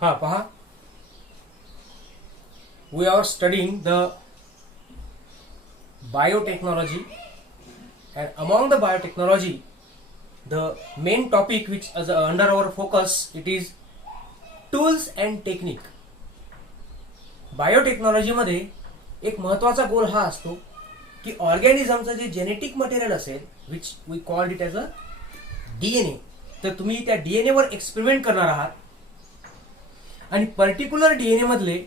हा पहा, we are studying the biotechnology, and among the biotechnology the main topic which is under our focus, it is tools and technique. Biotechnology मध्ये एक महत्वाचा goal हा असतो की ऑर्गॅनिझमचं जे जेनेटिक मटेरियल असेल, which we called it as a DNA, तर तुम्ही त्या डीएनए वर एक्सपेरिमेंट करणार आहात आणि पर्टिक्युलर डीएनए मधले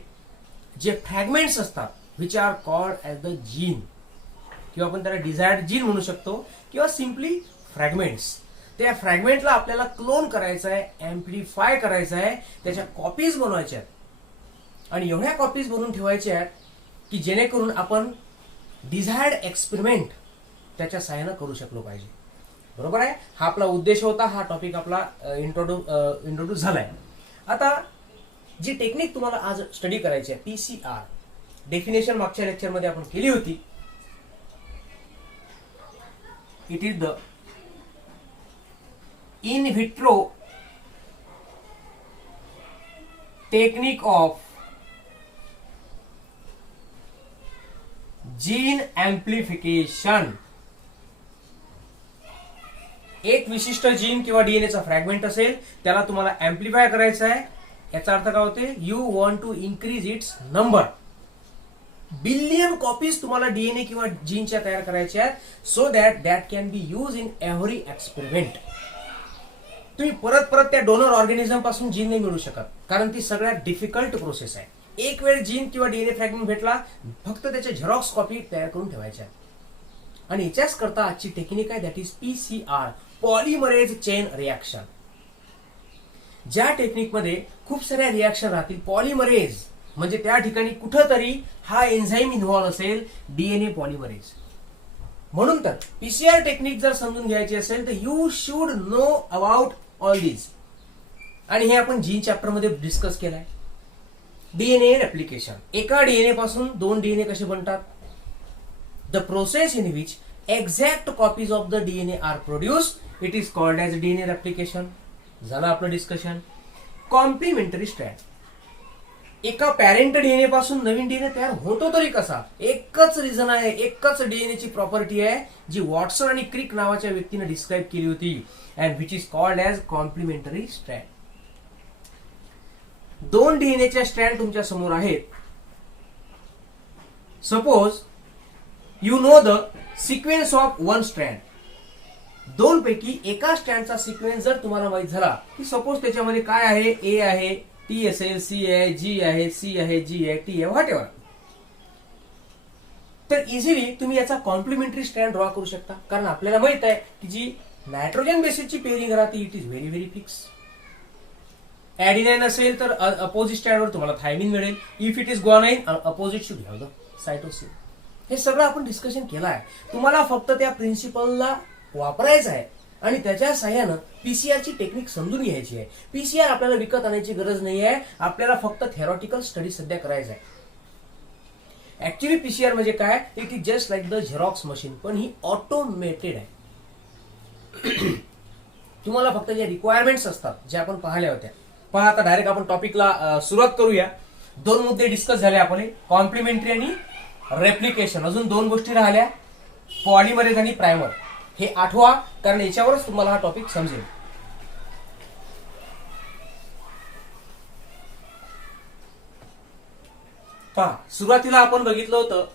जे फ्रॅगमेंट्स असतात which are called as the gene, किंवा आपण त्याला डिझायर्ड जीन म्हणू शकतो किंवा सिम्पली फ्रॅगमेंट्स. त्या फ्रॅगमेंटला आपल्याला क्लोन करायचं आहे, एम्प्लिफाय करायचं आहे, त्याच्या कॉपीज बनवायच्या आहेत आणि एवढ्या कॉपीज बनवून ठेवायच्या आहेत की जेणेकरून आपण डिझायर्ड एक्सपेरिमेंट त्याच्या सहाय्यानं करू शकलो पाहिजे. बरोबर आहे, हा आपला उद्देश होता. हा टॉपिक आपला इंट्रोड्यूस झालाय. आता जी टेक्निक तुम्हाला आज स्टडी करायची आहे, पीसीआर, डेफिनेशन मागच्या लेक्चरमध्ये आपण केली होती. It is the in vitro technique of gene amplification. एक विशिष्ट जीन किंवा डीएनएचा फ्रॅगमेंट असेल, त्याला तुम्हाला एम्प्लिफाय करायचं आहे. याचा अर्थ काय होते, you want to increase its number. Billion copies तुम्हाला डीएनए किंवा जीनच्या तयार करायच्या आहेत, so that can be use in every experiment. तुम्ही परत परत त्या डोनर ऑर्गॅनिझम पासून जीन नाही मिळू शकत, कारण ती सगळ्यात डिफिकल्ट प्रोसेस आहे. एक वेळ जीन किंवा डीएनए फ्रॅगमेंट भेटला, फक्त त्याच्या झेरॉक्स कॉपी तयार करून ठेवायच्या. आणि याच्याच करता आजची टेक्निक आहे, that is PCR, polymerase chain reaction. ज्या टेक्निक मध्ये खूप साऱ्या रिॲक्शन राहतील, पॉलिमरेज म्हणजे त्या ठिकाणी कुठंतरी हा एन्झाईम इन्व्हॉल्व असेल, डीएनए पॉलिमरेज. म्हणून तर पीसीआर टेक्निक जर समजून घ्यायची असेल तर you should know about all this. आणि हे आपण जीन चॅप्टर मध्ये डिस्कस केलंय. डीएनए रेप्लिकेशन, एका डीएनए पासून दोन डीएनए कसे बनतात, the process in which exact copies of the DNA are produce, it is called as DNA replication. झालं आपलं डिस्कशन. कॉम्प्लिमेंटरी स्ट्रँड, एका पॅरेंट डीएनए पासून नवीन डीएनए तयार होतो तरी कसा, एकच रिझन आहे, एकच डीएनएची प्रॉपर्टी आहे जी वॉटसन आणि क्रिक नावाच्या व्यक्तीने डिस्क्राईब केली होती, and which is called as complementary strand. दोन डीएनएच्या स्ट्रँड तुमच्या समोर आहेत. Suppose you know the sequence of one strand. दोन पैकी एका स्ट्रँडचा सिक्वेन्स जर तुम्हाला माहित झाला की सपोज त्याच्यामध्ये काय आहे, ए आहे, टी असेल, सी आहे, जी आहे, सी आहे, जी आहे, टी आहे, व्हॉट एव्हर, तर इझिली तुम्ही याचा कॉम्प्लिमेंटरी स्ट्रँड ड्रॉ करू शकता. कारण आपल्याला माहित आहे की जी नायट्रोजन बेसिसची पेअरिंग राहते, it is very very fix. Adenine असेल तर अपोजिट स्ट्रँडवर तुम्हाला थायमिन मिळेल. If it is guanine, opposite should have the cytosine. हे सगळं आपण डिस्कशन केलं आहे. तुम्हाला फक्त त्या प्रिन्सिपलला वापरायचं आहे आणि त्याच्या सहाय्यानं पीसीआरची टेक्निक समजून घ्यायची आहे. पीसीआर आपल्याला विकत आणायची गरज नाही आहे, आपल्याला फक्त थेरॉटिकल स्टडी सध्या करायचा आहे. ऍक्च्युली पीसीआर म्हणजे काय, it is just like the Xerox machine, पण ही ऑटोमेटेड आहे. तुम्हाला फक्त जे रिक्वायरमेंट्स असतात जे आपण पाहिल्या होत्या. पहा, आता डायरेक्ट आपण टॉपिकला सुरुवात करूया. दोन मुद्दे डिस्कस झाले आपले, कॉम्प्लिमेंटरी आणि रेप्लिकेशन. अजून दोन गोष्टी राहिल्या, पॉलिमरेज आणि प्रायमर. हे आठवा, कारण याच्यावरच तुम्हाला हा टॉपिक समजेल. पहा, सुरुवातीला आपण बघितलं होतं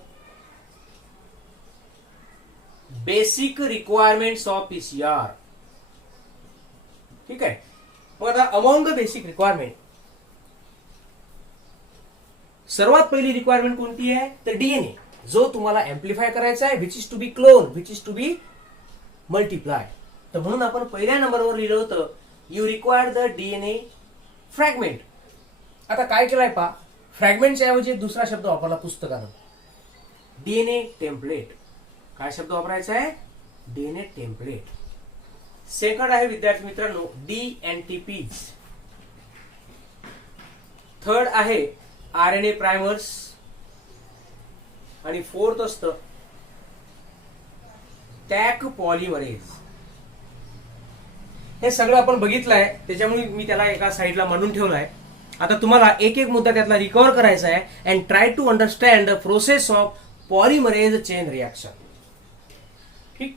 बेसिक रिक्वायरमेंट्स ऑफ पीसीआर. ठीक आहे. मग आता अमॉंग द बेसिक रिक्वायरमेंट, सर्वात पहिली रिक्वायरमेंट कोणती आहे, तर डीएनए, जो तुम्हाला एम्प्लिफाय करायचा आहे, which is to be clone, which is to be multiply. तर म्हणून आपण पहिल्या नंबरवर लिहिलं होतं, you require the DNA fragment. आता काय केलंय पहा, फ्रॅगमेंटच्या ऐवजी दुसरा शब्द वापरला पुस्तकानं, डीएनए टेम्पलेट. काय शब्द वापरायचा आहे, डीएनए टेम्पलेट. सेकंड आहे विद्यार्थी मित्रांनो डीएनटीपीज. थर्ड आहे आरएनए प्रायमर्स. आणि फोर्थ असतं टॅक पॉलिमरेज. हे सगळं आपण बघितलंय, त्याच्यामुळे मी त्याला एका साईडला मांडून ठेवलंय. आता तुम्हाला एक एक मुद्दा त्यातला रिकव्हर करायचा आहे and try to understand the process of polymerase chain reaction. ठीक.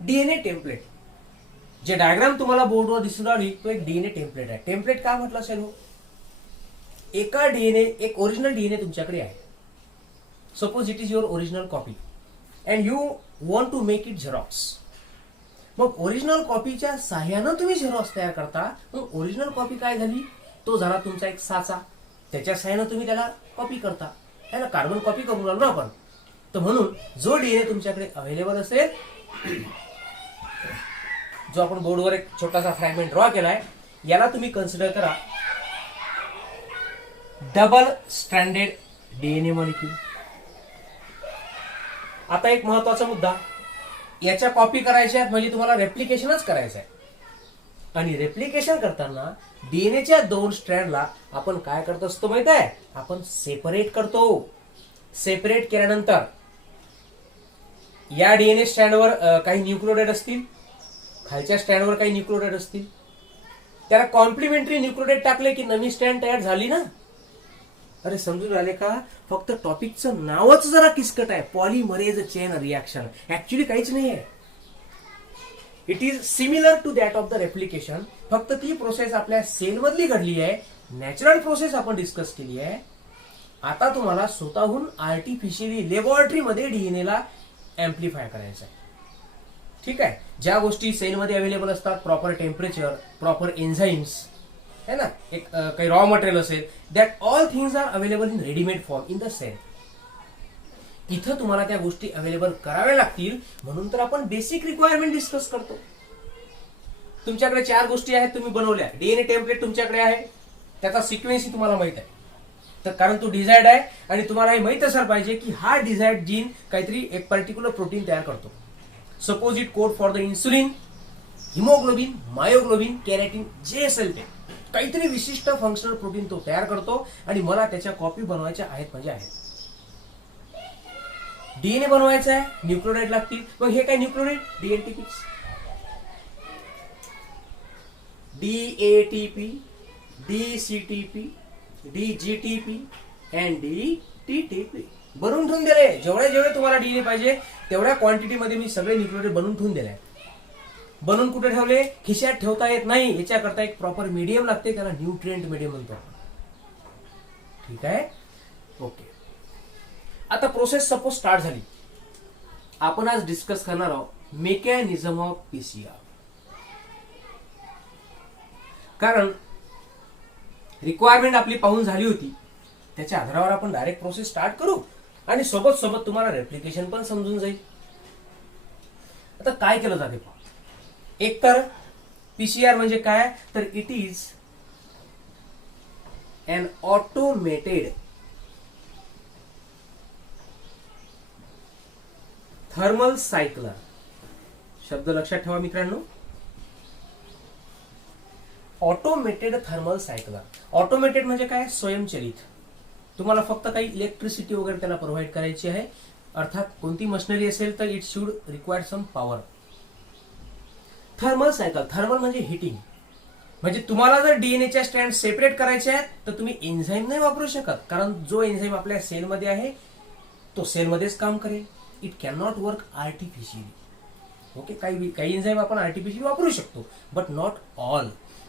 डीएनए टेम्पलेट, जे डायग्राम तुम्हाला बोर्डवर दिसून राहिली तो एक डीएनए टेम्पलेट आहे. टेम्पलेट का म्हटलं असेल हो? एका डीएनए, एक ओरिजिनल डीएनए तुमच्याकडे आहे. Suppose it is your original copy and you want to make it xerox. मग ओरिजिनल कॉपीच्या साह्यानं तुम्ही झेरॉक्स तयार करता. मग ओरिजिनल कॉपी काय झाली? तो झाला तुमचा एक साचा. त्याच्या साह्यानं तुम्ही त्याला कॉपी करता, है ना, कार्बन कॉपी करून राहिलो ना आपण. तर म्हणून जो डीएनए तुमच्याकडे अवेलेबल असेल, जो आपण बोर्डवर एक छोटासा फ्रॅगमेंट ड्रॉ केलाय, याला तुम्ही कन्सिडर करा डबल स्ट्रँडेड डीएनए मॉलिक्यूल. आता एक महत्वाचा मुद्दा, याच्या कॉपी करायच्या आहेत म्हणजे तुम्हाला रेप्लिकेशनच करायचं आहे. आणि रेप्लिकेशन करताना डीएनएच्या 2 स्ट्रँडला आपण काय करत असतो माहित आहे? आपण सेपरेट करतो. सेपरेट केल्यानंतर या डीएनए स्ट्रँडवर काही न्यूक्लियोटाइड असतील, खालच्या स्ट्रँडवर काही न्यूक्लियोटाइड असतील. त्याला कॉम्प्लिमेंटरी न्यूक्लियोटाइड टाकले की नवीन स्ट्रँड तयार झाली ना. अरे समजून राहिले का? फक्त टॉपिकचं नावच जरा किसकट आहे, पॉलिमरेज चेन रिॲक्शन. ऍक्च्युली काहीच नाही आहे. It is similar to that of the replication. फक्त ती प्रोसेस आपल्या सेल मधली घडली आहे, नॅचरल प्रोसेस आपण डिस्कस केली आहे. आता तुम्हाला स्वतःहून आर्टिफिशियली लॅबोरेटरीमध्ये डीएनए ला एम्प्लिफाय करायचं आहे. ठीक आहे. ज्या गोष्टी सेलमध्ये अवेलेबल असतात, प्रॉपर टेम्परेचर, प्रॉपर एन्झाईम्स, है ना, एक काही रॉ मटेरियल असेल, that all things are available in readymade form in the cell. इथं तुम्हाला त्या गोष्टी अवेलेबल कराव्या लागतील. म्हणून तर आपण बेसिक रिक्वायरमेंट डिस्कस करतो. तुमच्याकडे 4 गोष्टी आहेत, तुम्ही बनवल्या. डीएनए टेम्पलेट तुमच्याकडे आहे, त्याचा सिक्वेन्स तुम्हाला माहित आहे. तर कारण तो डिझायर्ड आहे आणि तुम्हाला हे माहित असलं पाहिजे की हा डिझायर्ड जीन काहीतरी एक पर्टिक्युलर प्रोटीन तयार करतो. Suppose it code for the insulin, haemoglobin, myoglobin, keratin, जे असेल ते काहीतरी विशिष्ट फंक्शनल प्रोटीन तो तयार करतो आणि मला त्याच्या कॉपी बनवायच्या आहेत म्हणजे आहेत. डीएनए बनवायचा आहे, न्यूक्लियोटाइड लागतील. मग हे काय न्यूक्लियोटाइड? डीएनटीपी, डीएटीपी, डीसीटीपी, डीजीटीपी अँड डीटीटीपी बनवून ठेवून दिले. जेवढे जेवढे तुम्हाला डीएनए पाहिजे तेवढ्या क्वांटिटीमध्ये मी सगळे न्यूक्लियोटाइड बनवून ठेवून दिले. बनवून कुठे ठेवले? खिशात ठेवता येत नाही. याच्याकरता एक प्रॉपर मीडियम लागते, त्याला न्यूट्रिएंट मीडियम म्हणतो. ठीक आहे, ओके. आता प्रोसेस सपोज स्टार्ट झाली. आपण आज डिस्कस करणार आहोत मेकॅनिझम ऑफ पीसीआर. कारण रिक्वायरमेंट आपली पाहून झाली होती, त्याच्या आधारावर आपण डायरेक्ट प्रोसेस स्टार्ट करू आणि सोबत सोबत तुम्हाला रेप्लिकेशन पण समजून जाईल. आता काय केलं जाते? एक तर पीसीआर म्हणजे काय? तर it is an automated thermal cycler. शब्द लक्षात ठेवा मित्रांनो, ऑटोमेटेड थर्मल सायकलर. ऑटोमेटेड म्हणजे काय? स्वयंचलित. तुम्हाला फक्त काही इलेक्ट्रिसिटी वगैरे त्याला प्रोव्हाइड करायची आहे. अर्थात कोणती मशिनरी असेल तर it should require some power. Thermal cycle, thermal म्हणजे हिटिंग. म्हणजे तुम्हाला जर डीएनएच्या स्ट्रँड सेपरेट करायचे आहेत तर तुम्ही एन्झाईम नाही वापरू शकत, कारण जो एन्झाईम आपल्या सेलमध्ये आहे तो सेलमध्येच काम करेल. It can not work artificially. Okay, काही एन्झाईम आपण आर्टिफिशियली वापरू शकतो, बट नॉट ऑल.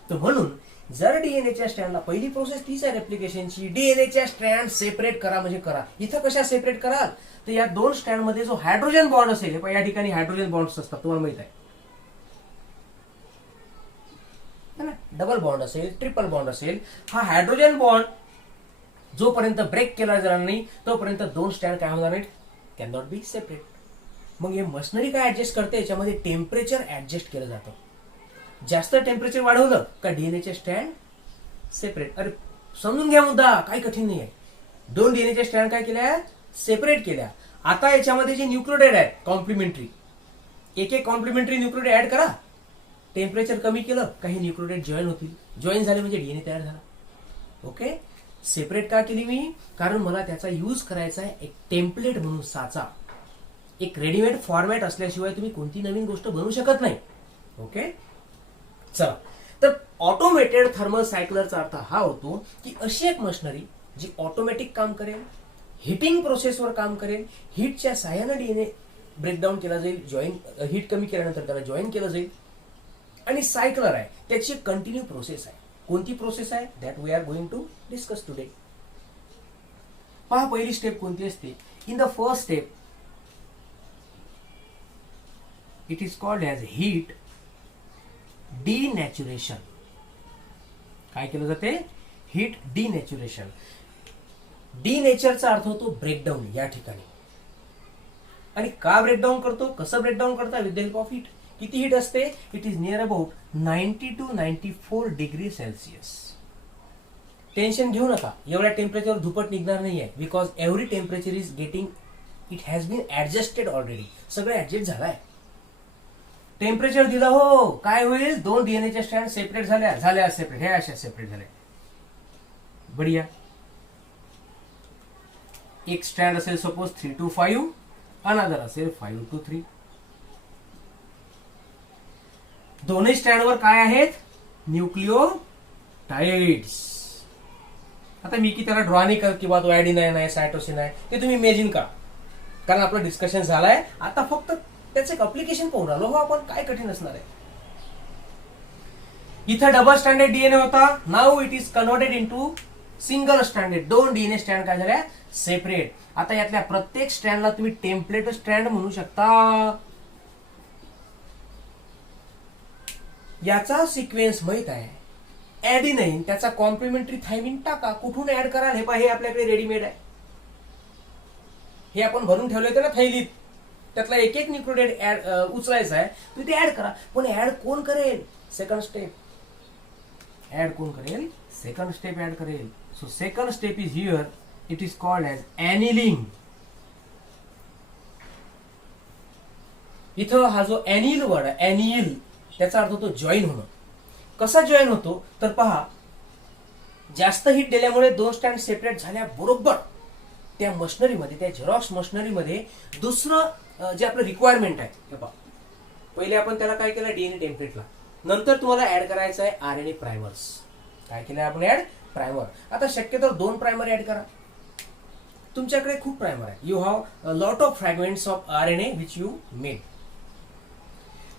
तर म्हणून जर डीएनएच्या स्ट्रँडला पहिली प्रोसेस तीच आहे रेप्लिकेशनची, डीएनएच्या स्ट्रँड सेपरेट करा म्हणजे करा. इथं कशा सेपरेट कराल? तर या 2 स्ट्रँड मध्ये जो हायड्रोजन बॉन्ड असेल, या ठिकाणी हायड्रोजन बॉन्ड्स असतात, तुम्हाला माहित आहे ना, डबल बॉन्ड असेल, ट्रिपल बॉन्ड असेल. हा हायड्रोजन बॉन्ड जोपर्यंत ब्रेक केला जाणार नाही तोपर्यंत 2 स्ट्रँड काय होणार नाहीत, कॅन नॉट बी सेपरेट. मग हे मशिनरी काय ऍडजस्ट करते? याच्यामध्ये टेम्परेचर ऍडजस्ट केलं जातं. जास्त टेम्परेचर वाढवलं का डीएनएचे स्ट्रँड सेपरेट. अरे समजून घ्या मुद्दा, काही कठीण नाही आहे. 2 डीएनएच्या स्ट्रँड काय केल्या? सेपरेट केल्या. आता याच्यामध्ये जे न्यूक्लियोटाइड आहेत कॉम्प्लिमेंटरी, एक एक कॉम्प्लिमेंटरी न्यूक्लियोटाइड ऍड करा. टेम्परेचर कमी केलं, काही न्यूक्लियोटाइड जॉईन होतील. जॉईन झाले म्हणजे डीएनए तयार झाला. ओके, सेपरेट का केली मी? कारण मला त्याचा यूज करायचा आहे एक टेम्पलेट म्हणून, साचा. एक रेडीमेड फॉर्मॅट असल्याशिवाय तुम्ही कोणती नवीन गोष्ट बनवू शकत नाही. ओके, चला तर ऑटोमेटेड थर्मल सायकलरचा अर्थ हा होतो की अशी एक मशिनरी जी ऑटोमॅटिक काम करेल, हिटिंग प्रोसेसवर काम करेल, हीटच्या साह्यानं डीएनए ब्रेकडाऊन केला जाईल, जॉईन हीट कमी केल्यानंतर त्याला जॉईन केलं जाईल, आणि सायकलर आहे त्याची कंटिन्यू प्रोसेस आहे. कोणती प्रोसेस आहे that we are going to discuss today. पहा पहिली स्टेप कोणती असते. In the first step it is called as heat denaturation. काय केलं जाते? हीट डिनॅच्युरेशन. डिनेचरचा अर्थ होतो ब्रेकडाऊन या ठिकाणी. आणि का ब्रेकडाऊन करतो, कसं ब्रेकडाऊन करता? With the help of heat. किती हीट असते? It is near about 90 to 94 degree Celsius. Tension घेऊ नका, एवढ्या टेम्परेचर धुपट निघणार नाहीये, because every temperature is getting, it has been adjusted already. सगळं ऍडजस्ट झालंय. टेम्परेचर दिलं हो, काय होईल? 2 डीएनएच्या स्ट्रँड सेपरेट झाल्या सेपरेट, हे अशा सेपरेट झाल्या. बढिया. एक स्ट्रँड असेल सपोज 3 to 5, अनदर असेल 5 to 3. दोन्ही स्ट्रँडवर काय आहेत? न्यूक्लिओटाइड्स. आता मी की त्याला ड्रॉ नाही करत किंवा तो ॲडिनाइन आहे, सायटोसिन आहे, ते तुम्ही इमॅजिन करा, कारण आपलं डिस्कशन झालंय. आता फक्त त्याचं एक अप्लिकेशन पाहून आलो हो आपण. काय कठीण असणार आहे? इथं डबल स्टँडर्ड डीएनए होता, now it is converted into single standard. 2 DNA strand काय झाल्या? सेपरेट. आता यातल्या प्रत्येक स्ट्रँडला तुम्ही टेम्पलेट स्ट्रँड म्हणू शकता. याचा सिक्वेन्स माहित आहे. ॲडिनाइन त्याचा कॉम्प्लिमेंटरी थायमिन टाका. कुठून ऍड कराल? हे पहा, हे आपल्याकडे रेडीमेड आहे. हे आपण भरून ठेवले होते ना थैलीत. त्यातला एक एक न्यूक्लियोटाइड उचलायचा आहे, तुम्ही ते ऍड करा. पण ऍड कोण करेल? Second step. ऍड कोण करेल? सेकंड स्टेप ऍड करेल. So second step is here. It is called as ॲनिलिंग. इथं हा जो ॲनिल वर्ड आहे, ॲनिल, त्याचा अर्थ होतो जॉईन होणं. कसा जॉईन होतो? तर पहा, जास्त हीट दिल्यामुळे 2 स्टँड सेपरेट झाल्या बरोबर त्या मशिनरीमध्ये, त्या झेरॉक्स मशिनरीमध्ये दुसरं जे आपलं रिक्वायरमेंट आहे, हे पहा, पहिले आपण त्याला काय केलं? डीएनए टेम्पलेटला. नंतर तुम्हाला ऍड करायचं आहे आरएनए प्रायमर्स. काय केलंय आपण? Add primer. आता शक्यतो 2 प्रायमर ऍड करा. तुमच्याकडे खूप प्रायमर आहे. You have lot of fragments of RNA which you made.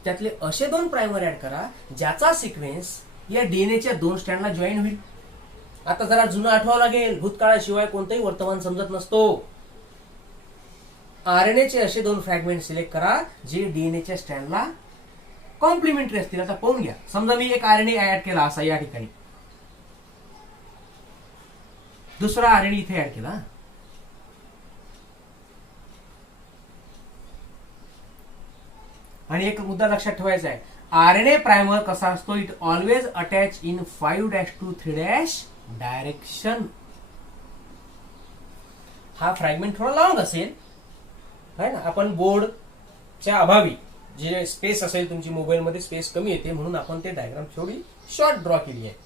त्यातले असे 2 प्रायमर ऍड करा ज्याचा सिक्वेन्स या डीएनएच्या 2 स्टँडला जॉईन होईल. आता जरा जुनं आठवावं लागेल, भूतकाळाशिवाय कोणतंही वर्तमान समजत नसतो. आरएनएचे असे 2 फ्रॅगमेंट सिलेक्ट करा जे डीएनएच्या स्टँडला कॉम्प्लिमेंटरी असतील. आता पाहून घ्या, समजा मी एक आरएनए ऍड केला असा या ठिकाणी, दुसरा आरएनए इथे ऍड केला. आणि एक मुद्दा लक्षात ठेवायचा आहे, आरएनए प्रायमर कसा असतो? It always attach in 5' to 3' direction. हा फ्रॅगमेंट थोडा लॉंग असेल है ना. आपण बोर्डच्या अभावी जे स्पेस असेल, तुमची मोबाईलमध्ये स्पेस कमी येते म्हणून आपण ते डायग्राम थोडी शॉर्ट ड्रॉ केली आहे,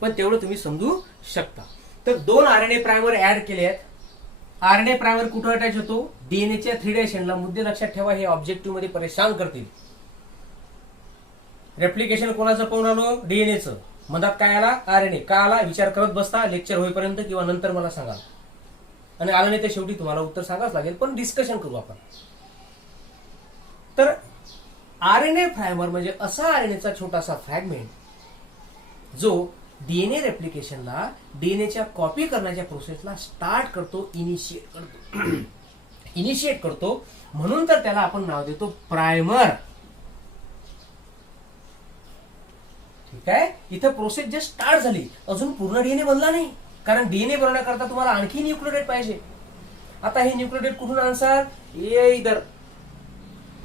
पण तेवढं तुम्ही समजू शकता. तर 2 आरएनए प्रायमर ऍड केले आहेत. आरएनए प्रायमर कुठं अटॅच होतो? डीएनएच्या 3' एंडला. मुद्दे लक्षात ठेवा, हे ऑब्जेक्टिव्ह मध्ये परेशान करतील. रेप्लिकेशन कोणाचं पाहून आलो? डीएनएचं. मधात काय आला? आरएनए. का आला? विचार करत बसता लेक्चर होईपर्यंत किंवा नंतर मला सांगा. आणि आलं नाही तर शेवटी तुम्हाला उत्तर सांगावंच लागेल, पण डिस्कशन करू आपण. तर आरएनए प्रायमर म्हणजे असा आरएनएचा छोटासा फ्रॅगमेंट जो डीएनए रेप्लिकेशनला, डीएनएच्या कॉपी करण्याच्या प्रोसेसला स्टार्ट करतो, इनिशिएट करतो. म्हणून तर त्याला आपण नाव देतो प्रायमर. ठीक आहे. इथं प्रोसेस जस्ट स्टार्ट झाली, अजून पूर्ण डीएनए बनला नाही, कारण डीएनए बनवण्याकरता तुम्हाला आणखी न्यूक्लियोटाइड पाहिजे. आता हे न्यूक्लियोटाइड कुठून आणसाल? ये इधर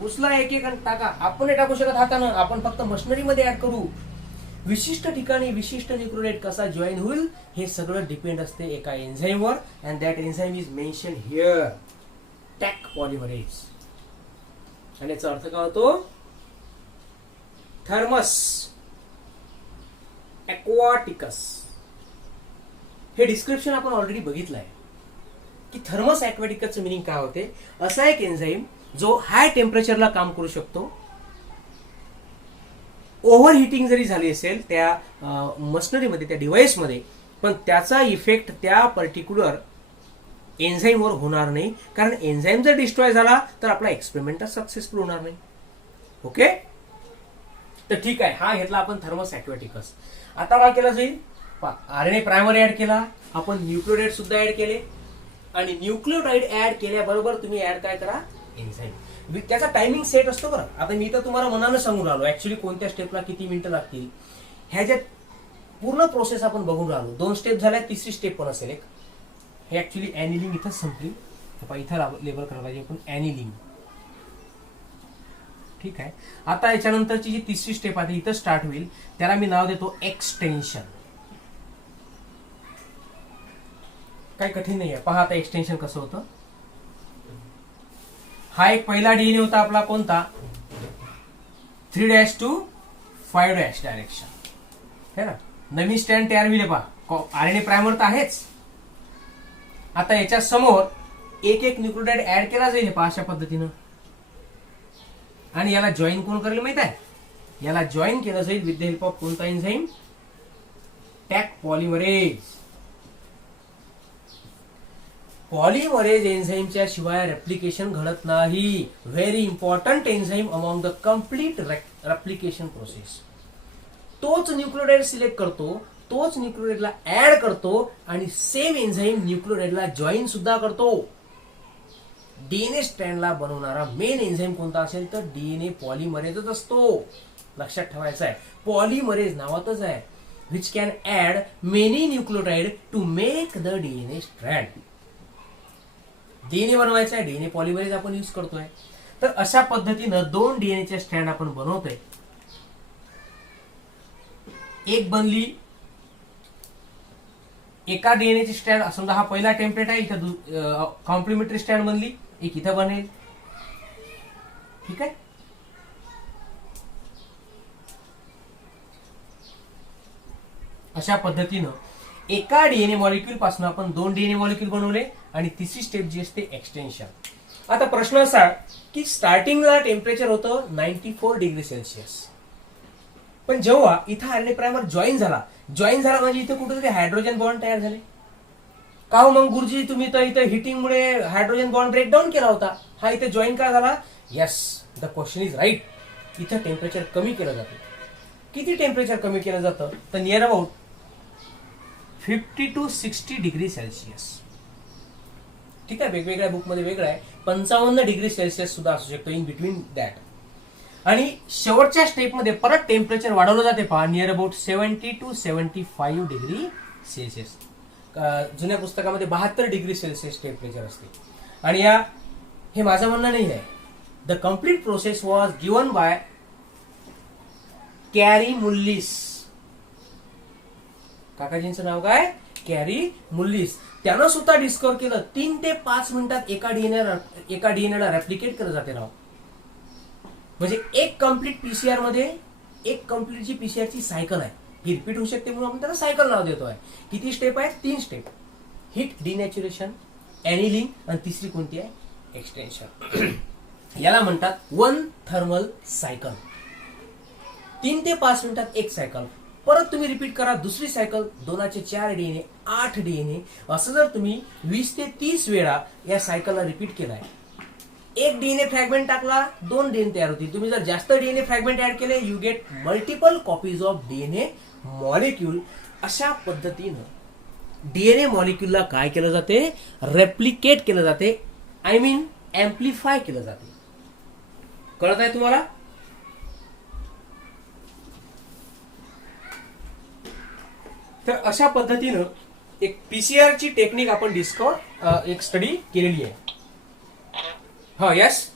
उचला, एक एक टाका. आपण नाही टाकू शकत हातानं, आपण फक्त मशिनरीमध्ये ऍड करू. विशिष्ट ठिकाणी विशिष्ट न्यूक्लियोटाइड कसा जॉईन होईल हे सगळं डिपेंड असते एका एन्झाईमवर. And that enzyme is mention here, Taq polymerase. आणि याचा अर्थ काय होतो? Thermus aquaticus. हे डिस्क्रिप्शन आपण ऑलरेडी बघितलं आहे की थर्मस ॲक्वाटिकसचं मिनिंग काय होते. असा एक एन्झाईम जो हाय टेम्परेचरला काम करू शकतो ओव्हर हिटिंग जरी झाली असेल त्या मशिनरीमध्ये, त्या डिव्हाइसमध्ये, पण त्याचा इफेक्ट त्या पर्टिक्युलर एन्झाईमवर होणार नाही, कारण एन्झाईम जर डिस्ट्रॉय झाला तर आपला एक्सपेरिमेंटच सक्सेसफुल होणार नाही. ओके, तर ठीक आहे, हा घेतला आपण थर्मस ॲक्वाटिकस. आता काय केलं जाईल, आरएनए प्रायमर ऍड केला, आपण न्यूक्लिओटाइड सुद्धा ऍड केले, आणि न्यूक्लिओटाइड ऍड केल्याबरोबर तुम्ही ऍड काय करा, एन्झाईम. त्याचा टायमिंग सेट असतो बरं. आता मी तर तुम्हाला मनानं सांगून राहिलो ऍक्च्युली कोणत्या स्टेपला किती मिनिटं लागतील. ह्याच्यात पूर्ण प्रोसेस आपण बघून राहिलो. 2 स्टेप झाल्या, तिसरी स्टेप पण असेल एक. हे ऍक्च्युली ॲनिलिंग इथंच संपली, इथं लेबल करायला पाहिजे आपण ॲनिलिंग. ठीक आहे, आता याच्यानंतरची जी तिसरी स्टेप आहे इथं स्टार्ट होईल, त्याला मी नाव देतो एक्सटेन्शन. काही कठीण नाही आहे, पहा आता एक्सटेन्शन कसं होतं. हा एक पहिला डीएनए होता आपला, कोणता, 3' to 5' डायरेक्शन, है ना. नवीन स्टँड तयार होईल पहा, आरएनए प्रायमर तर आहेच. आता याच्या समोर एक एक न्यूक्लिओटाइड ऍड केला जाईल पहा अशा पद्धतीनं, आणि याला जॉईन कोण करेल माहित आहे, याला जॉईन केलं जाईल विथ द हेल्प ऑफ कोणता एन्झाईम, टॅक पॉलिमरेज. पॉलिमरेज एन्झाईमच्या शिवाय रेप्लिकेशन घडत नाही. Very important enzyme among the complete replication process. तोच न्यूक्लिओटाइड सिलेक्ट करतो, तोच न्यूक्लिओटाइडला ऍड करतो, आणि सेम एन्झाईम न्यूक्लिओटाइडला जॉईन सुद्धा करतो. डीएनए स्ट्रँडला बनवणारा मेन एन्झाईम कोणता असेल तर डीएनए पॉलिमरेजच असतो. लक्षात ठेवायचं आहे, पॉलिमरेज नावातच आहे, which can add many nucleotide to make the DNA strand. DNA बनवायचा आहे, डीएनए पॉलिमरेज आपण यूज करतोय. तर अशा पद्धतीनं 2 डीएनएचे स्ट्रँड आपण बनवतोय. एक बनली, एका डीएनएची स्ट्रँड, समजा हा पहिला टेम्पलेट आहे, इथं कॉम्प्लिमेंटरी स्ट्रँड बनली, एक इथं बनेल. ठीक आहे, अशा पद्धतीनं एका डीएनए मॉलिक्यूल पासून आपण 2 डीएनए मॉलिक्यूल बनवले, आणि तिसरी स्टेप जी असते एक्सटेन्शन. आता प्रश्न असा की स्टार्टिंगला टेम्परेचर होतं 94 डिग्री सेल्सिअस, पण जेव्हा इथं आरएनए प्रायमर जॉईन झाला म्हणजे इथे कुठेतरी हायड्रोजन बॉन्ड तयार झाले. का हो मग गुरुजी, तुम्ही तर इथं हिटिंगमुळे हायड्रोजन बॉन्ड ब्रेकडाऊन केला होता, हा इथे जॉईन का झाला? Yes, the question is right. इथं टेम्परेचर कमी केलं जातं. किती टेम्परेचर कमी केलं जातं तर near about 50 to 60 degree Celsius. ठीक आहे, वेगवेगळ्या बुकमध्ये वेगळं आहे, 55 डिग्री सेल्सिअस सुद्धा असू शकतो इन बिटवीन दॅट. आणि शेवटच्या स्टेपमध्ये परत टेम्परेचर वाढवलं जाते पहा, near about 70 to 75 degree Celsius. जुन्या पुस्तकामध्ये 72 डिग्री सेल्सिअस टेम्परेचर असते. आणि हे माझं म्हणणं नाही आहे, the complete process was given by Kary Mullis. काकाजींचं नाव काय? Kary Mullis. त्यानं सुद्धा डिस्कवर केलं 3 ते 5 मिनिटात एका डीएनएला रेप्लिकेट करत जाते राव. म्हणजे एक कम्प्लीट पीसीआर मध्ये एक कम्प्लीट जी पीसीआरची सायकल आहे ही रिपीट होऊ शकते, म्हणून आपण त्याला सायकल नाव देतोय. किती स्टेप आहेत? 3 स्टेप, हिट, डिनॅच्युरेशन, ॲनिलिंग, आणि तिसरी कोणती आहे? एक्सटेन्शन. याला म्हणतात 1 थर्मल सायकल. 3 ते 5 मिनिटात एक सायकल. परत तुम्ही रिपीट करा दुसरी सायकल, 2 चे 4 डीएनए, 8 डीएनए, असं जर तुम्ही 20 ते 30 वेळा या सायकलला रिपीट केलाय, एक डीएनए फ्रॅगमेंट टाकला, 2 डीएनए तयार होतील. तुम्ही जर जास्त डीएनए फ्रॅगमेंट ऍड केले, you get multiple copies of DNA molecule. अशा पद्धतीनं डीएनए मॉलिक्यूलला काय केलं जाते? रेप्लिकेट केलं जाते, आय मीन एम्प्लिफाय केलं जाते. कळत आहे तुम्हाला? तर अशा पद्धतीनं एक पीसीआरची टेक्निक आपण एक स्टडी केलेली आहे. हा, यस,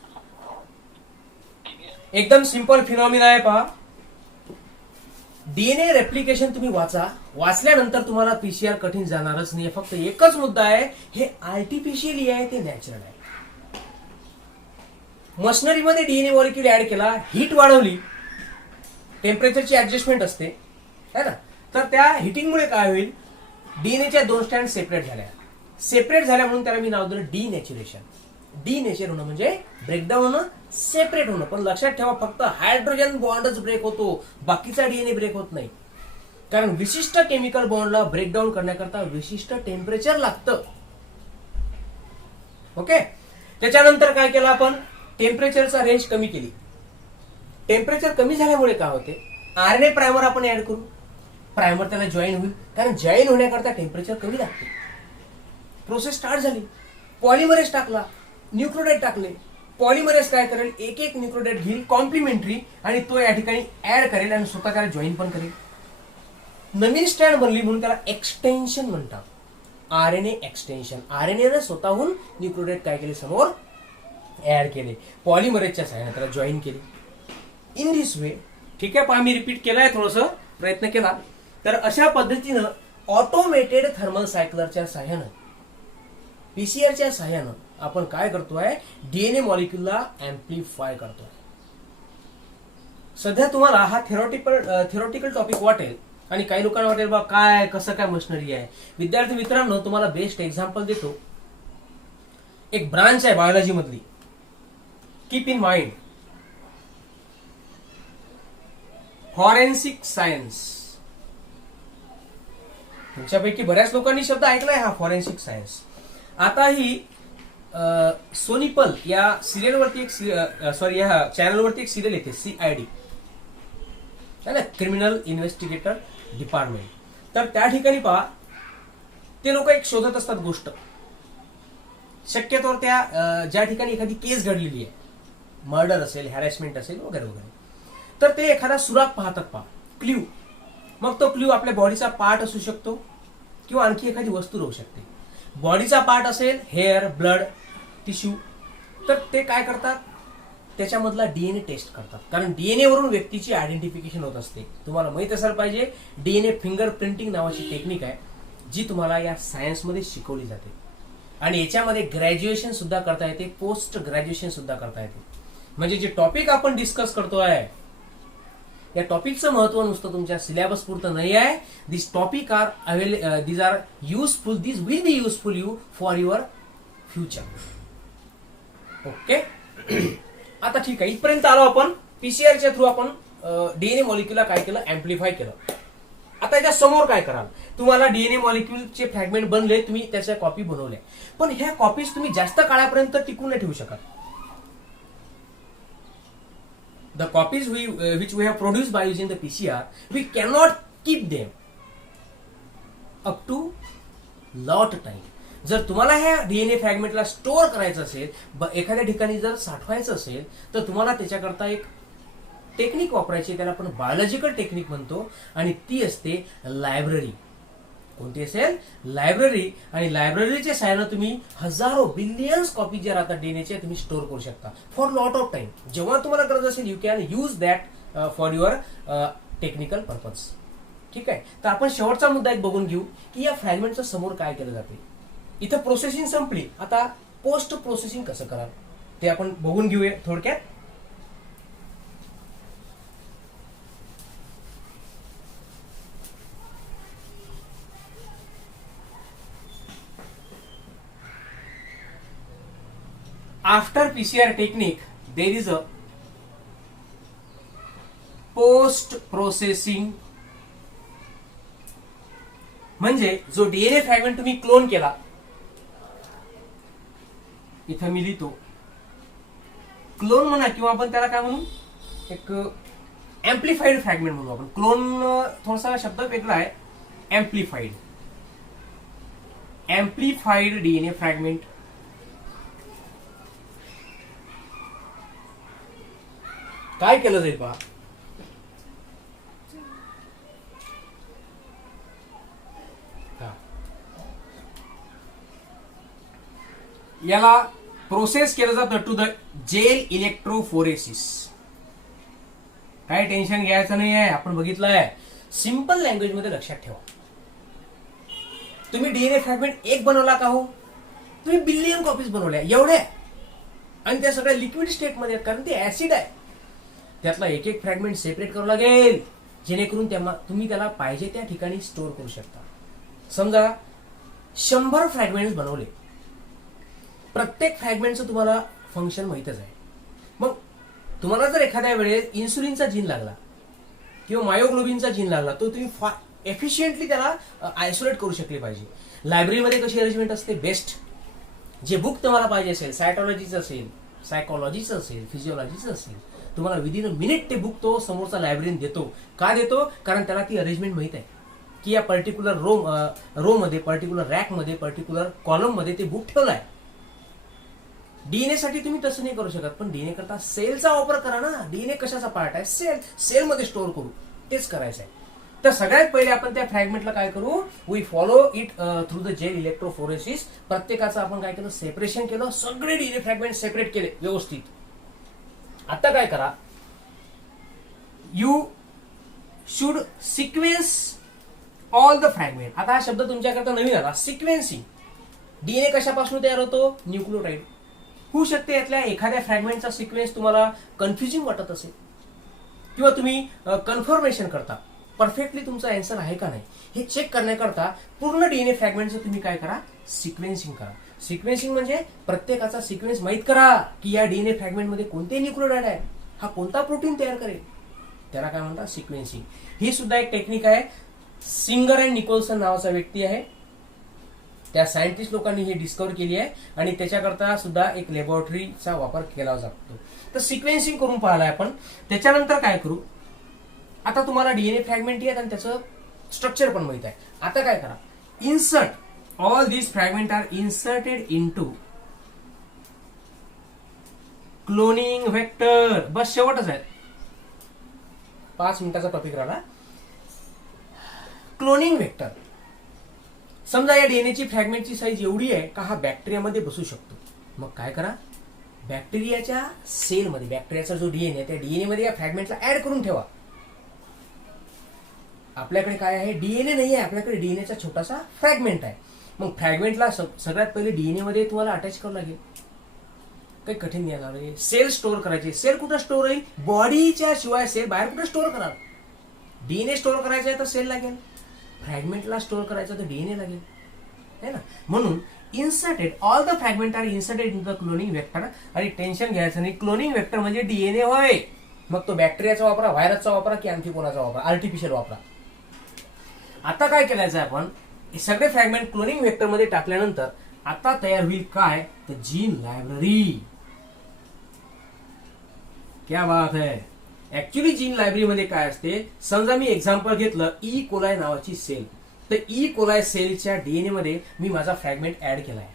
एकदम सिंपल फिनॉमिना आहे पहा. डीएनए रेप्लिकेशन तुम्ही वाचल्यानंतर तुम्हाला पीसीआर कठीण जाणारच नाही. फक्त एकच मुद्दा आहे, हे आर्टिफिशियली आहे ते नॅचरल आहे. मशिनरीमध्ये डीएनए मॉलिक्यूल ऍड केला, हीट वाढवली, टेम्परेचरची ऍडजस्टमेंट असते है ना, तर त्या हिटिंगमुळे काय होईल, डीएनएच्या 2 स्ट्रँड सेपरेट झाल्या म्हणून त्याला मी नाव दिलं डिनॅच्युरेशन. डिनेचर होणं म्हणजे ब्रेकडाऊन होणं, सेपरेट होणं. पण लक्षात ठेवा, फक्त हायड्रोजन बॉन्डच ब्रेक होतो, बाकीचा डीएनए ब्रेक होत नाही. कारण विशिष्ट केमिकल बॉन्डला ब्रेकडाऊन करण्याकरता विशिष्ट टेम्परेचर लागतं. ओके. त्याच्यानंतर काय केलं आपण, टेम्परेचरचा रेंज कमी केली. टेम्परेचर कमी झाल्यामुळे काय होते, आरएनए प्रायमर आपण ऍड करू, प्रायमर त्याला जॉईन होईल, कारण जॉईन होण्याकरता टेम्परेचर कमी लागते. प्रोसेस स्टार्ट झाली, पॉलिमरेज टाकला, न्यूक्लियोटाइड टाकले. पॉलिमरेज काय करेल, एक एक न्यूक्लियोटाइड घेईल कॉम्प्लिमेंटरी आणि तो या ठिकाणी ऍड करेल आणि स्वतः त्याला जॉईन पण करेल. नवीन स्ट्रँड बनली म्हणून त्याला एक्सटेन्शन म्हणतात, आरएनए एक्सटेन्शन. आरएनए स्वतःहून न्यूक्लियोटाइड काय केले, समोर ऍड केले, पॉलिमरेजच्या सहाय्याने त्याला जॉईन केले. इन दिस वे, ठीक आहे. पहा मी रिपीट केलाय, थोडस प्रयत्न केला. तर अशा पद्धतीनं ऑटोमेटेड थर्मल सायकलरच्या सहाय्यानं, पीसीआरच्या सहाय्यानं आपण काय करतोय, डीएनए मॉलिक्यूलला एम्प्लिफाय करतोय. सध्या तुम्हाला हा थेरॉटिकल टॉपिक वाटेल आणि काही लोकांना वाटेल बा काय कसं काय मशिनरी आहे. विद्यार्थी मित्रांनो, तुम्हाला बेस्ट एक्झाम्पल देतो. एक ब्रांच आहे बायोलॉजी मधली, keep in mind, forensic science. तुमच्यापैकी बऱ्याच लोकांनी शब्द ऐकलाय हा फॉरेन्सिक सायन्स. आता ही सोनीपल या सिरियलवरती या चॅनलवरती एक सिरियल येते, CID है ना, क्रिमिनल इन्व्हेस्टिगेटर डिपार्टमेंट. तर त्या ठिकाणी पहा, ते लोक एक शोधत असतात गोष्ट. शक्यतोवर त्या ज्या ठिकाणी एखादी केस घडलेली आहे, मर्डर असेल, हॅरेसमेंट असेल वगैरे वगैरे, तर ते एखादा सुराग पाहतात, पहा क्ल्यू. मग तो क्ल्यू आपल्या बॉडीचा पार्ट असू शकतो किंवा आणखी एखादी वस्तू राहू शकते. बॉडीचा पार्ट असेल, हेअर, ब्लड, टिश्यू, तर ते काय करतात, त्याच्यामधला डीएनए टेस्ट करतात. कारण डीएनए वरून व्यक्तीची आयडेंटिफिकेशन होत असते. तुम्हाला माहित असायला पाहिजे, डीएनए फिंगर प्रिंटिंग नावाची टेक्निक आहे, जी तुम्हाला या सायन्समध्ये शिकवली जाते. आणि याच्यामध्ये ग्रॅज्युएशन सुद्धा करता येते, पोस्ट ग्रॅज्युएशन सुद्धा करता येते. म्हणजे जे टॉपिक आपण डिस्कस करतोय, या टॉपिकचं महत्व नुसतं तुमच्या सिलेबस पुरतं नाही आहे. This topic these are useful, this will be useful you for your future. Okay. आता ठीक आहे, इथपर्यंत आलो आपण. पीसीआरच्या थ्रू आपण डीएनए मॉलिक्यूलला काय केलं, एम्प्लिफाय केलं. आता याच्या समोर काय कराल, तुम्हाला डीएनए मॉलिक्यूलचे फ्रॅगमेंट बनले, तुम्ही त्याच्या कॉपी बनवल्या, पण ह्या कॉपीज तुम्ही जास्त काळापर्यंत टिकून नाही ठेवू शकत. The copies which we have produced by using the PCR, we cannot keep them up to lot time. जर तुम्हाला ह्या डीएनए फ्रॅगमेंटला स्टोअर करायचं असेल, एखाद्या ठिकाणी जर साठवायचं असेल, तर तुम्हाला त्याच्याकरता एक टेक्निक वापरायची, त्याला आपण बायोलॉजिकल टेक्निक म्हणतो, आणि ती असते लायब्ररी. कोणती असेल, लायब्ररी. आणि लायब्ररीच्या सहाय्यानं तुम्ही हजारो बिलियन्स कॉपी ज्या राहतात डीएनएच्या, तुम्ही स्टोअर करू शकता फॉर लॉट ऑफ टाइम. जेव्हा तुम्हाला गरज असेल, you can use that for your technical purpose. ठीक आहे. तर आपण शेवटचा मुद्दा एक बघून घेऊ की या फ्रॅगमेंटच्या समोर काय केलं जाते. इथं प्रोसेसिंग संपली, आता पोस्ट प्रोसेसिंग कसं कराल ते आपण बघून घेऊया थोडक्यात. After PCR technique, there is a post processing. म्हणजे जो डीएनए फ्रॅगमेंट तुम्ही क्लोन केला, इथं मी लिहितो क्लोन म्हणा, किंवा आपण त्याला काय म्हणू, एक एम्प्लिफाईड फ्रॅगमेंट म्हणू आपण. क्लोन थोडासा शब्द वेगळा आहे, एम्प्लिफाईड डीएनए फ्रॅगमेंट. काय केलं जाईल पहा, याला प्रोसेस केलं जातं टू द जेल इलेक्ट्रोफोरेसिस. काय टेन्शन घ्यायचं नाही आहे, आपण बघितलं आहे. सिंपल लँग्वेज मध्ये लक्षात ठेवा. तुम्ही डीएनए फ्रॅगमेंट एक बनवला का हो, तुम्ही बिलियन कॉपीज बनवल्या एवढ्या, आणि त्या सगळ्या लिक्विड स्टेट मध्ये आहेत, कारण ते ऍसिड आहे. त्यातला एक एक फ्रॅगमेंट सेपरेट करावं लागेल, जेणेकरून तुम्ही त्याला पाहिजे त्या ठिकाणी स्टोअर करू शकता. समजा 100 फ्रॅगमेंट्स बनवले, प्रत्येक फ्रॅगमेंटचं तुम्हाला फंक्शन माहीतच आहे. मग तुम्हाला जर एखाद्या वेळेस इन्सुलिनचा जीन लागला किंवा मायोग्लोबिनचा जीन लागला तो तुम्ही एफिशियंटली त्याला आयसोलेट करू शकले पाहिजे. लायब्ररीमध्ये कशी अरेंजमेंट असते, बेस्ट जे बुक तुम्हाला पाहिजे असेल, सायटॉलॉजीचं असेल, सायकोलॉजीचं असेल, फिजिओलॉजीचं असेल, तुम्हाला विदिन अ मिनिट ते बुक तो समोरचा लायब्ररीन देतो. का देतो? कारण त्याला ती अरेंजमेंट माहीत आहे की या पर्टिक्युलर रो मध्ये, पर्टिक्युलर रॅकमध्ये, पर्टिक्युलर कॉलममध्ये ते बुक ठेवलं आहे. डीएनए साठी तुम्ही तसं नाही करू शकत, पण डीएनए करता सेलचा वापर करा ना. डीएनए कशाचा पार्ट आहे? सेलमध्ये स्टोअर करू, तेच करायचं आहे. तर सगळ्यात पहिले आपण त्या फ्रॅगमेंटला काय करू, we follow it through the gel electrophoresis. प्रत्येकाचं आपण काय केलं, सेपरेशन केलं, सगळे डीएनए फ्रॅगमेंट सेपरेट केले व्यवस्थित. आता काय करा, you should sequence all the fragment. आता हा शब्द तुमच्याकरता नवीन आला, सिक्वेन्सिंग. डीएनए कशापासून तयार होतो? न्यूक्लियोटाइड. होऊ शकते यातल्या एखाद्या फ्रॅगमेंटचा सिक्वेन्स तुम्हाला कन्फ्युजिंग वाटत असेल किंवा तुम्ही कन्फर्मेशन करता परफेक्टली तुमचा आन्सर आहे का नाही हे चेक करण्याकरता पूर्ण डीएनए फ्रॅगमेंटचं तुम्ही काय करा, सिक्वेन्सिंग करा. सिक्वेन्सिंग म्हणजे प्रत्येकाचा सिक्वेन्स माहित करा की या डीएनए फ्रॅगमेंटमध्ये कोणते न्यूक्लियोटाइड आहे, हा कोणता प्रोटीन तयार करेल, त्याला काय म्हणतात, सिक्वेन्सिंग. ही सुद्धा एक टेक्निक आहे. सिंगर अँड निकोल्सन नावाचा व्यक्ती आहे, त्या सायंटिस्ट लोकांनी हे डिस्कवर केली आहे आणि त्याच्याकरता सुद्धा एक लॅबोरेटरीचा वापर केला जातो. तर सिक्वेन्सिंग करून पाहिलाय आपण. त्याच्यानंतर काय करू, आता तुम्हाला डीएनए फ्रॅगमेंट येत आणि त्याचं स्ट्रक्चर पण माहित आहे. आता काय करा, insert all this fragment are inserted into cloning vector. बस शेवटच आहे, 5 मिनिटाचा टॉपिक राहिला. Cloning vector. समजा या डीएनएची फ्रॅगमेंटची साईज एवढी आहे का हा बॅक्टेरियामध्ये बसू शकतो. मग काय करा, बॅक्टेरियाच्या सेलमध्ये बॅक्टेरियाचा जो डीएनए आहे त्या डीएनए मध्ये या फ्रॅगमेंटला ऍड करून ठेवा. आपल्याकडे काय आहे, डीएनए नाही आहे, आपल्याकडे डीएनएचा छोटासा फ्रॅगमेंट आहे. मग फ्रॅगमेंटला सगळ्यात पहिले डीएनए मध्ये तुम्हाला अटॅच करावं लागेल. काही कठीण नाही येणार आहे. सेल स्टोअर करायचे. सेल कुठं स्टोअर होईल, बॉडीच्या शिवाय सेल बाहेर कुठं स्टोअर कराल. डीएनए स्टोअर करायचा आहे तर सेल लागेल, फ्रॅगमेंटला स्टोअर करायचं तर डीएनए लागेल, है ना. म्हणून inserted all the fragment are inserted in the cloning vector. आणि टेन्शन घ्यायचं नाही, क्लोनिंग वेक्टर म्हणजे डीएनए होय. मग तो बॅक्टेरियाचा वापरा, व्हायरसचा वापरा की आणखी कोणाचा वापरा, आर्टिफिशियल वापरा. आता काय करायचं आहे, आपण हे सगळे फ्रॅगमेंट क्लोनिंग वेक्टर मध्ये टाकल्यानंतर आता तयार होईल काय, तर जीन लायब्ररी. क्या बात है. ऍक्च्युली जीन लायब्ररीमध्ये काय असते, समजा मी एक्झाम्पल घेतलं ई कोलाय नावाची सेल, तर ई कोलाय सेलच्या डीएनए मध्ये मी माझा फ्रॅगमेंट ऍड केलाय.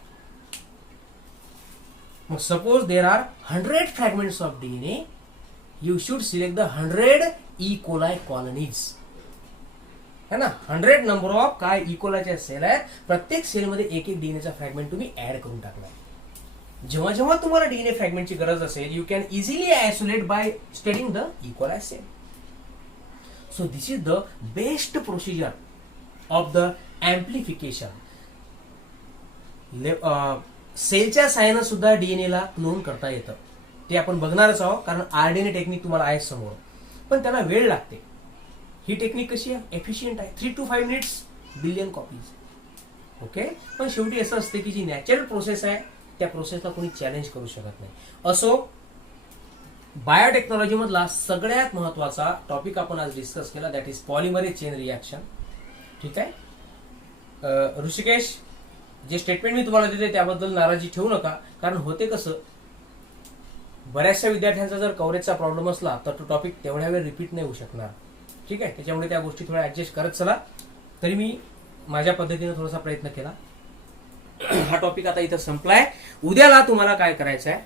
मग suppose there are 100 fragments of DNA, you should select the 100 E coli colonies, है ना. 100 नंबर ऑफ काय ई कोलायच्या सेल आहेत, प्रत्येक सेलमध्ये एक एक डीएनएचा फ्रॅगमेंट तुम्ही ऍड करून टाकलाय. जेव्हा जेव्हा तुम्हाला डीएनए फ्रॅगमेंटची गरज असेल, you can easily isolate by studying the E coli cell. So this is the best procedure of the amplification. सेलच्या साहाय्यानं सुद्धा डीएनएला क्लोन करता येतं, ते आपण बघणारच आहोत, कारण आरडीएनए टेक्निक तुम्हाला आहे समोर, पण त्याला वेळ लागते. ही टेक्निक कशी आहे, एफिशियंट आहे, 3 to 5 minutes billion copies. Okay. पण शेवटी असं असते की जी नॅचरल प्रोसेस आहे त्या प्रोसेसला कोणी चॅलेंज करू शकत नाही. असो, बायोटेक्नॉलॉजी मधला सगळ्यात महत्वाचा टॉपिक आपण आज डिस्कस केला, that is polymerase chain reaction. ठीक आहे. ऋषिकेश, जे स्टेटमेंट मी तुम्हाला देते त्याबद्दल नाराजी ठेवू नका, कारण होते कसं, बऱ्याचशा विद्यार्थ्यांचा जर कव्हरेजचा प्रॉब्लेम असला तर तो टॉपिक तेवढ्या वेळ रिपीट नाही होऊ शकणार. ठीक आहे. त्याच्यामुळे त्या गोष्टी थोड्या ऍडजस्ट करत चला. तरी मी माझ्या पद्धतीने थोडासा प्रयत्न केला. हा टॉपिक आता इथं संपलाय. उद्याला तुम्हाला काय करायचं आहे,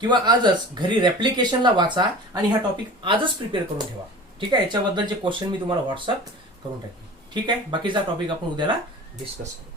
किंवा आजच घरी रेप्लिकेशनला वाचा आणि हा टॉपिक आजच प्रिपेअर करून ठेवा. ठीक आहे. याच्याबद्दलचे क्वेश्चन मी तुम्हाला व्हॉट्सअप करून टाकेन. ठीक आहे. बाकीचा टॉपिक आपण उद्याला डिस्कस करू.